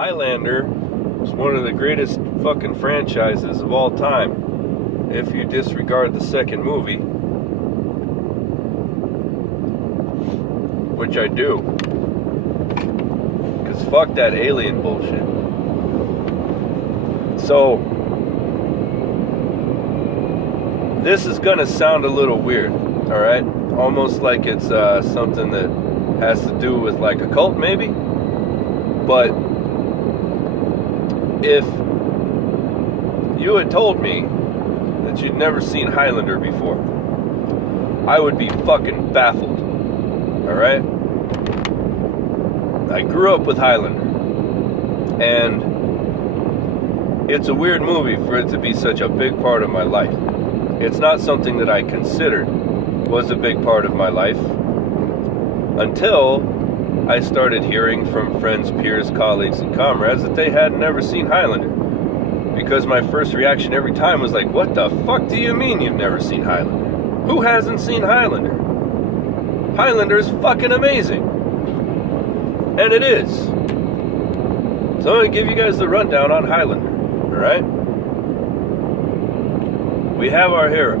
Highlander is one of the greatest fucking franchises of all time, if you disregard the second movie, which I do, because fuck that alien bullshit. So, this is gonna sound a little weird, alright? Almost like it's something that has to do with like a cult, maybe? But if you had told me that you'd never seen Highlander before, I would be fucking baffled. Alright? I grew up with Highlander. And it's a weird movie for it to be such a big part of my life. It's not something that I considered was a big part of my life until I started hearing from friends, peers, colleagues, and comrades that they had never seen Highlander. Because my first reaction every time was like, what the fuck do you mean you've never seen Highlander? Who hasn't seen Highlander? Highlander is fucking amazing. And it is. So I'm going to give you guys the rundown on Highlander. Alright? We have our hero,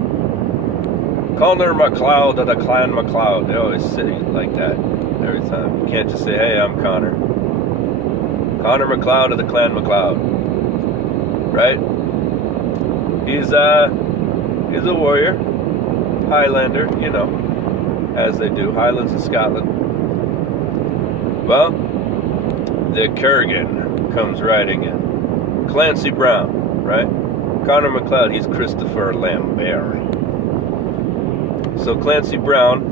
Connor MacLeod of the Clan MacLeod. They always say like that every time. You can't just say, hey, I'm Connor. Connor MacLeod of the Clan MacLeod. Right? He's a warrior. Highlander, you know, as they do. Highlands of Scotland. Well, the Kurgan comes riding in. Clancy Brown, right? Connor MacLeod, he's Christopher Lambert. So Clancy Brown,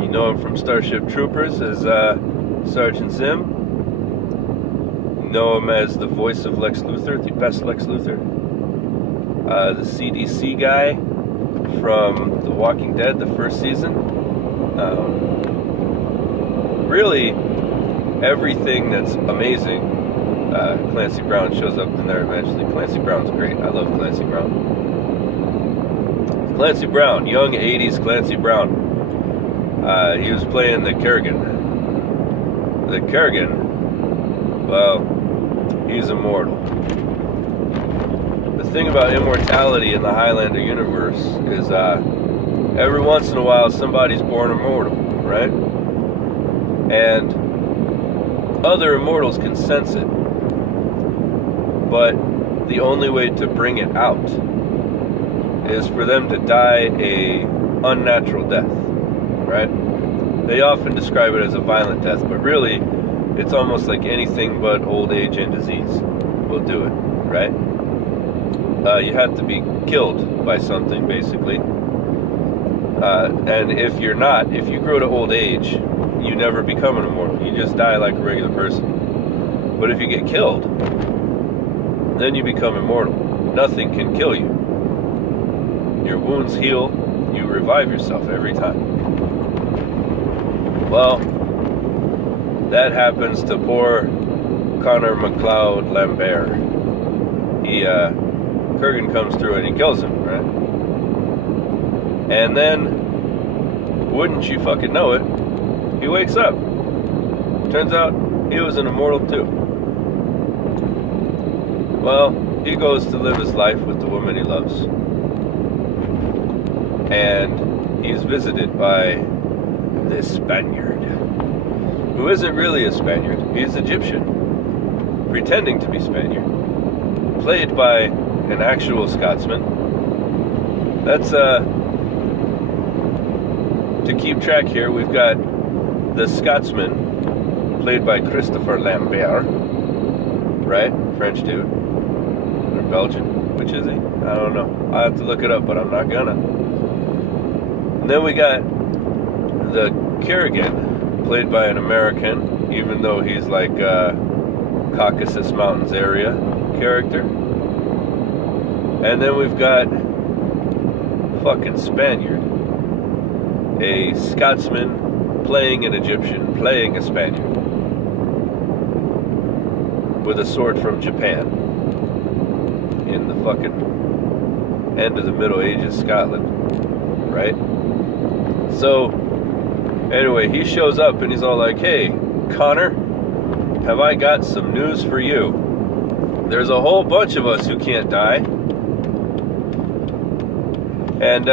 you know him from Starship Troopers as Sergeant Zim. You know him as the voice of Lex Luthor, the best Lex Luthor. The CDC guy from The Walking Dead, the first season. Really, everything that's amazing, Clancy Brown shows up in there eventually. Clancy Brown's great. I love Clancy Brown. Clancy Brown, young 80s Clancy Brown. He was playing the Kurgan. The Kurgan, well, he's immortal. The thing about immortality in the Highlander universe is every once in a while somebody's born immortal, right? And other immortals can sense it. But the only way to bring it out is for them to die a unnatural death, right? They often describe it as a violent death, but really, it's almost like anything but old age and disease will do it, right? You have to be killed by something, basically. And if you grow to old age, you never become an immortal. You just die like a regular person. But if you get killed, then you become immortal. Nothing can kill you. Your wounds heal. You revive yourself every time. Well, that happens to poor Connor MacLeod Lambert. Kurgan comes through and he kills him, right? And then, wouldn't you fucking know it, he wakes up. Turns out he was an immortal too. Well, he goes to live his life with the woman he loves. And he's visited by this Spaniard, who isn't really a Spaniard. He's Egyptian, pretending to be Spaniard, played by an actual Scotsman. That's, to keep track here, we've got the Scotsman, played by Christopher Lambert, right? French dude. Or Belgian. Which is he? I don't know. I'll have to look it up, but I'm not gonna. And then we got the Kurgan, played by an American, even though he's like a Caucasus Mountains area character. And then we've got fucking Spaniard. A Scotsman playing an Egyptian, playing a Spaniard. With a sword from Japan. In the fucking end of the Middle Ages Scotland. Right? So, anyway, he shows up and he's all like, hey, Connor, have I got some news for you. There's a whole bunch of us who can't die. And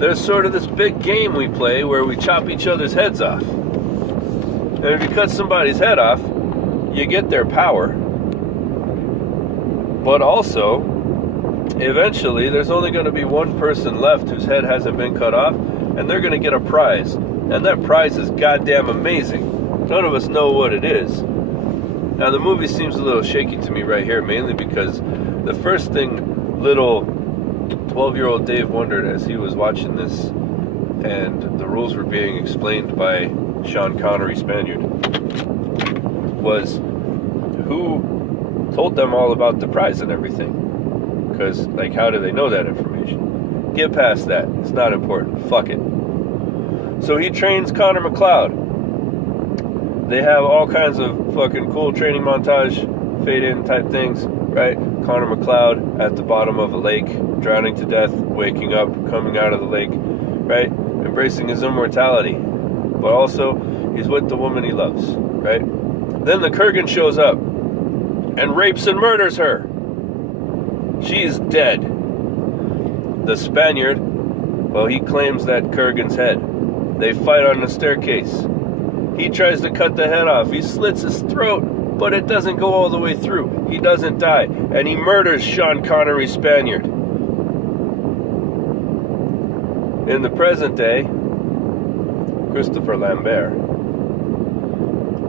there's sort of this big game we play where we chop each other's heads off. And if you cut somebody's head off, you get their power. But also, eventually, there's only going to be one person left whose head hasn't been cut off, and they're going to get a prize. And that prize is goddamn amazing. None of us know what it is. Now, the movie seems a little shaky to me right here, mainly because the first thing little 12-year-old Dave wondered as he was watching this, and the rules were being explained by Sean Connery Spaniard, was who told them all about the prize and everything. Because, like, how do they know that information? Get past that. It's not important. Fuck it. So he trains Connor McLeod. They have all kinds of fucking cool training montage, fade-in type things, right? Connor McLeod at the bottom of a lake, drowning to death, waking up, coming out of the lake, right? Embracing his immortality. But also, he's with the woman he loves, right? Then the Kurgan shows up and rapes and murders her. She's dead. The Spaniard, well, he claims that Kurgan's head. They fight on the staircase. He tries to cut the head off. He slits his throat, but it doesn't go all the way through. He doesn't die. And he murders Sean Connery Spaniard. In the present day, Christopher Lambert,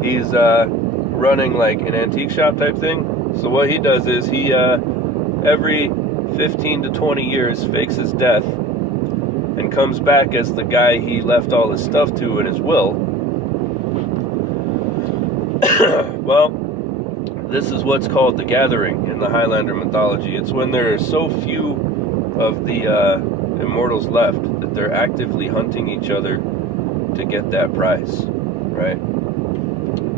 he's running like an antique shop type thing. So what he does is he every 15 to 20 years fakes his death and comes back as the guy he left all his stuff to in his will. Well, this is what's called the Gathering in the Highlander mythology. It's when there are so few of the immortals left that they're actively hunting each other to get that prize, right?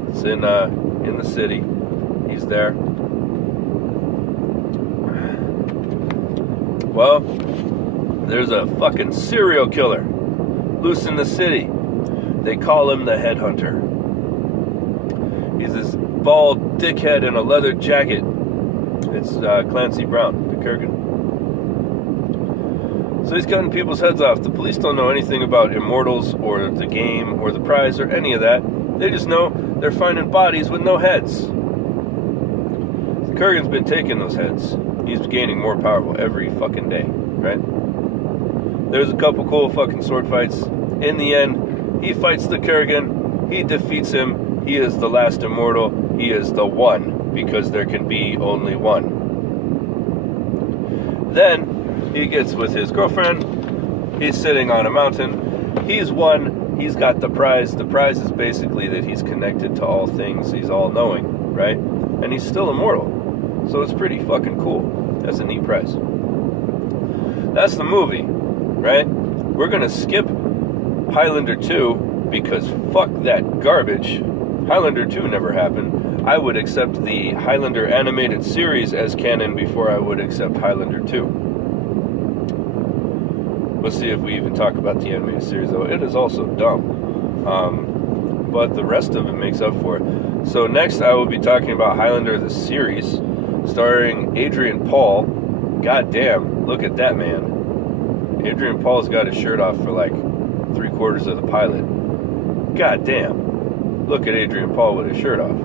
It's in the city. He's there. Well, there's a fucking serial killer loose in the city. They call him the Headhunter. He's this bald dickhead in a leather jacket. It's Clancy Brown, the Kurgan. So he's cutting people's heads off. The police don't know anything about immortals or the game or the prize or any of that. They just know they're finding bodies with no heads. The Kurgan's been taking those heads. He's gaining more powerful every fucking day, right? There's a couple cool fucking sword fights. In the end, he fights the Kurgan. He defeats him. He is the last immortal. He is the one, because there can be only one. Then, he gets with his girlfriend. He's sitting on a mountain. He's won. He's got the prize. The prize is basically that he's connected to all things. He's all-knowing, right? And he's still immortal. So it's pretty fucking cool. That's a neat prize. That's the movie, right? We're going to skip Highlander 2 because fuck that garbage. Highlander 2 never happened. I would accept the Highlander animated series as canon before I would accept Highlander 2. We'll see if we even talk about the animated series, though. It is also dumb. But the rest of it makes up for it. So next I will be talking about Highlander the series, starring Adrian Paul. God damn, look at that man. Adrian Paul's got his shirt off for like 3/4 of the pilot. God damn. Look at Adrian Paul with his shirt off.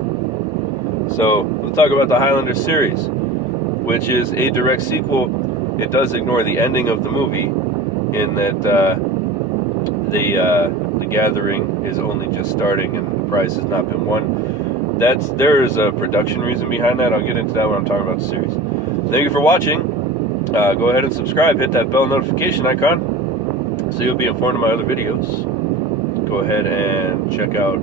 So, we'll talk about the Highlander series, which is a direct sequel. It does ignore the ending of the movie, in that the Gathering is only just starting and the prize has not been won. There is a production reason behind that. I'll get into that when I'm talking about the series. Thank you for watching. Go ahead and subscribe. Hit that bell notification icon so you'll be informed of my other videos. Go ahead and check out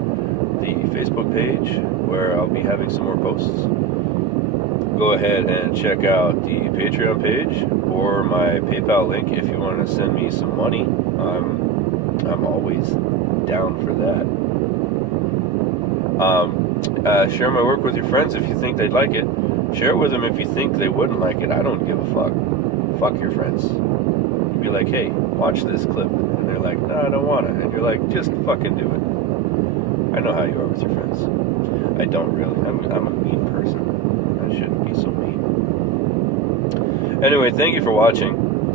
the Facebook page where I'll be having some more posts. Go ahead and check out the Patreon page or my PayPal link if you want to send me some money. I'm always down for that. Share my work with your friends if you think they'd like it. Share it with them if you think they wouldn't like it. I don't give a fuck. Fuck your friends. Be like, hey, watch this clip. And they're like, no, I don't want it. And you're like, just fucking do it. I know how you are with your friends. I don't really. I'm a mean person. I shouldn't be so mean. Anyway, thank you for watching,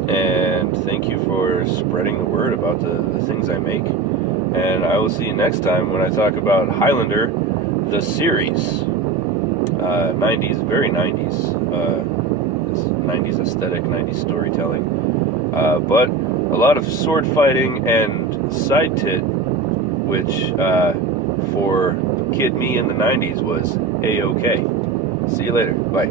and thank you for spreading the word about the things I make. And I will see you next time when I talk about Highlander, the series. 90s, very 90s. 90s aesthetic, 90s storytelling. But a lot of sword fighting and side tit, which for kid me in the 90s was A-OK. See you later. Bye.